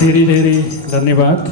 धीरे धीरे धन्यवाद